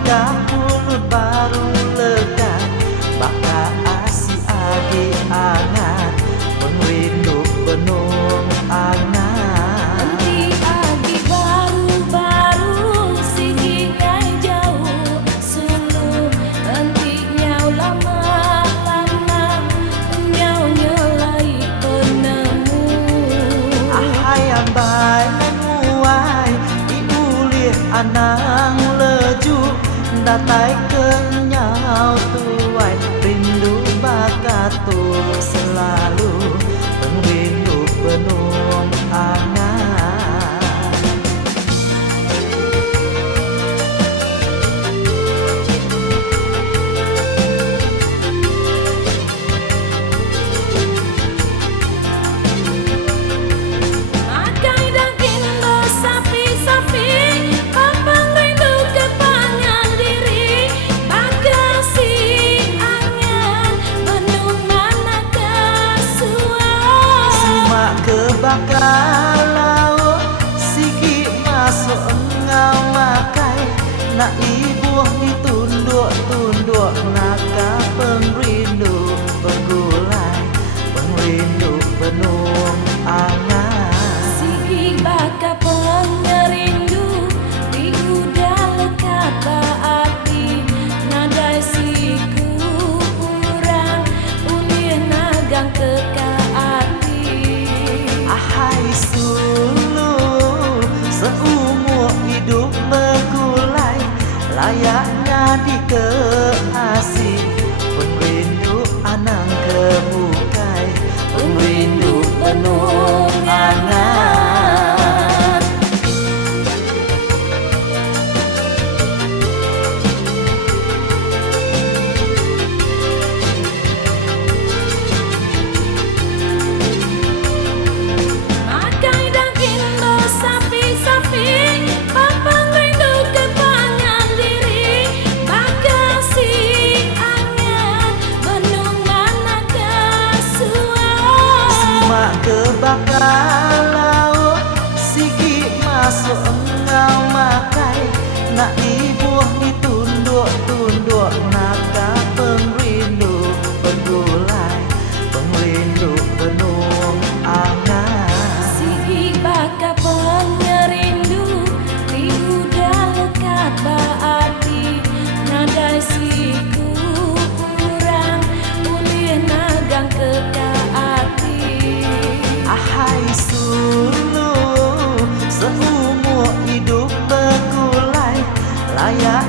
bakal pulut baru lega, bakal asi agi angat, mengrindu benung angat. Nanti agi baru-baru sigingai jauh sulu, nanti nyau lama-lama nyau nyelai penemu. Ahayam bai menguai iulih anang leju, datai kenyau tuai rindu bakatu selalu, mengrindu benung angat. Makai daging bersapi-sapi, papang rindu kepangan diri, bagasi angan benung mana kasuai. Semak ke bakal laut, sigi masuk engau makai, nak ibuh ditunduk-tunduk, naka pengrindu bergulai, pengrindu benung angan. Sigi baka pengerindu, rindu dah lekat baati, nadai siku kurang, ulih nagang kekaati. Ahai sulu, seumur hidup bergulai, layaknya dikeasi, pengrindu anang kebukai, pengrindu benung angan. Makai daging bersapi-sapi, papang rindu kepangan diri, bagasi angan benung mana kasuai. Semak ke bakal laut, sigi masuk engau makai, nak ibuh ditunduk-tunduk, naka pengrindu bergulai, pengrindu benung angan. Sigi baka pengerindu, rindu dah lekat baati, nadai siku kurang, ulih nagang kekaati. Ahai sulu, seumur hidup bergulai, layak